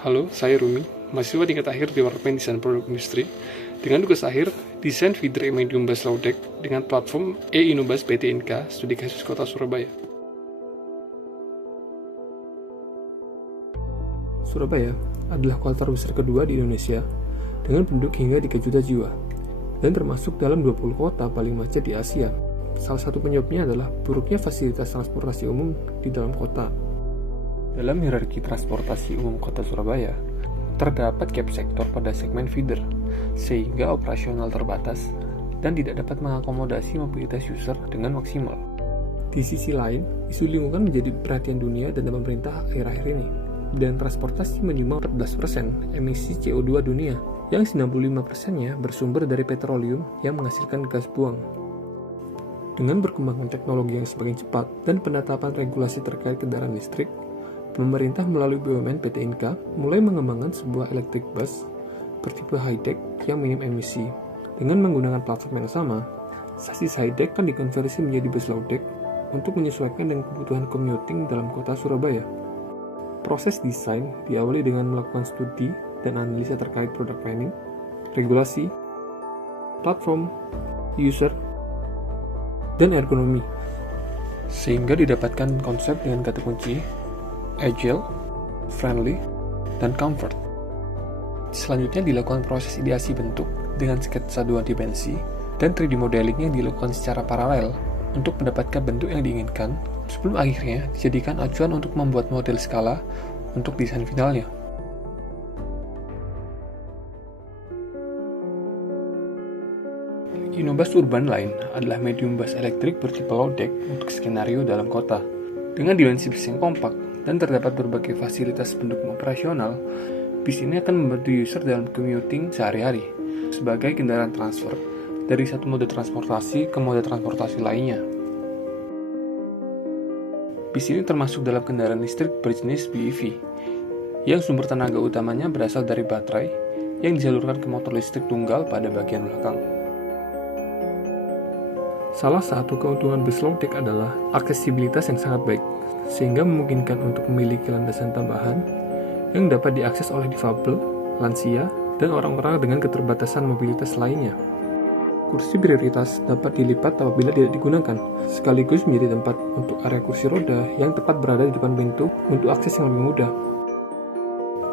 Halo, saya Rumi, mahasiswa tingkat akhir Departemen Desain Produk Industri, dengan tugas akhir Desain Feeder Medium Bus Low Deck dengan platform e-Innobus PT Inka, Studi Kasus Kota Surabaya. Surabaya adalah kota terbesar kedua di Indonesia dengan penduduk hingga 3 juta jiwa dan termasuk dalam 20 kota paling macet di Asia. Salah satu penyebabnya adalah buruknya fasilitas transportasi umum di dalam kota. Dalam hierarki transportasi umum kota Surabaya, terdapat gap sektor pada segmen feeder, sehingga operasional terbatas dan tidak dapat mengakomodasi mobilitas user dengan maksimal. Di sisi lain, isu lingkungan menjadi perhatian dunia dan pemerintah akhir-akhir ini. Dan transportasi menyumbang 14% emisi CO2 dunia, yang 95%-nya bersumber dari petroleum yang menghasilkan gas buang. Dengan berkembangnya teknologi yang semakin cepat dan penetapan regulasi terkait kendaraan listrik, pemerintah melalui BUMN PT Inka mulai mengembangkan sebuah electric bus bertipe high-deck yang minim emisi. Dengan menggunakan platform yang sama, sasis high-deck kan dikonversi menjadi bus low-deck untuk menyesuaikan dengan kebutuhan commuting dalam kota Surabaya. Proses desain diawali dengan melakukan studi dan analisa terkait product planning, regulasi, platform, user, dan ergonomi, sehingga didapatkan konsep dengan kata kunci agile, friendly, dan comfort. Selanjutnya dilakukan proses ideasi bentuk dengan sketsa 2 dimensi dan 3D modeling yang dilakukan secara paralel untuk mendapatkan bentuk yang diinginkan sebelum akhirnya dijadikan acuan untuk membuat model skala untuk desain finalnya. Innobus Urban Line adalah medium bus elektrik bertipe low deck untuk skenario dalam kota. Dengan dimensi bus yang kompak dan terdapat berbagai fasilitas pendukung operasional, bis ini akan membantu user dalam commuting sehari-hari sebagai kendaraan transfer dari satu mode transportasi ke mode transportasi lainnya. Bis ini termasuk dalam kendaraan listrik berjenis BEV, yang sumber tenaga utamanya berasal dari baterai yang disalurkan ke motor listrik tunggal pada bagian belakang. Salah satu keuntungan bus low deck adalah aksesibilitas yang sangat baik, sehingga memungkinkan untuk memiliki landasan tambahan yang dapat diakses oleh difabel, lansia, dan orang-orang dengan keterbatasan mobilitas lainnya. Kursi prioritas dapat dilipat apabila tidak digunakan, sekaligus menjadi tempat untuk area kursi roda yang tepat berada di depan pintu untuk akses yang lebih mudah.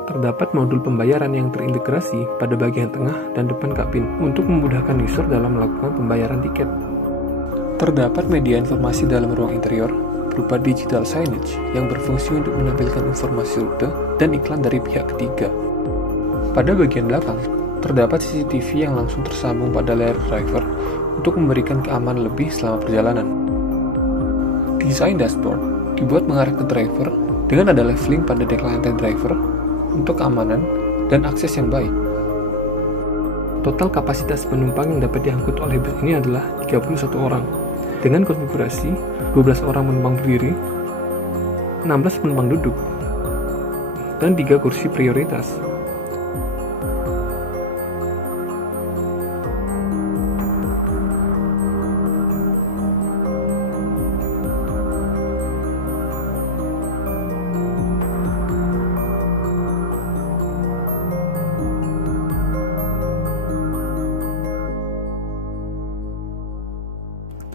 Terdapat modul pembayaran yang terintegrasi pada bagian tengah dan depan kabin untuk memudahkan user dalam melakukan pembayaran tiket. Terdapat media informasi dalam ruang interior berupa digital signage yang berfungsi untuk menampilkan informasi rute dan iklan dari pihak ketiga. Pada bagian belakang, terdapat CCTV yang langsung tersambung pada layar driver untuk memberikan keamanan lebih selama perjalanan. Desain dashboard dibuat mengarah ke driver dengan ada leveling pada dek lantai driver untuk keamanan dan akses yang baik. Total kapasitas penumpang yang dapat diangkut oleh bus ini adalah 31 orang, dengan konfigurasi 12 orang penumpang berdiri, 16 penumpang duduk, dan 3 kursi prioritas.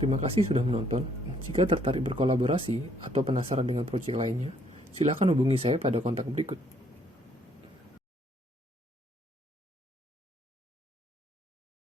Terima kasih sudah menonton. Jika tertarik berkolaborasi atau penasaran dengan proyek lainnya, silakan hubungi saya pada kontak berikut.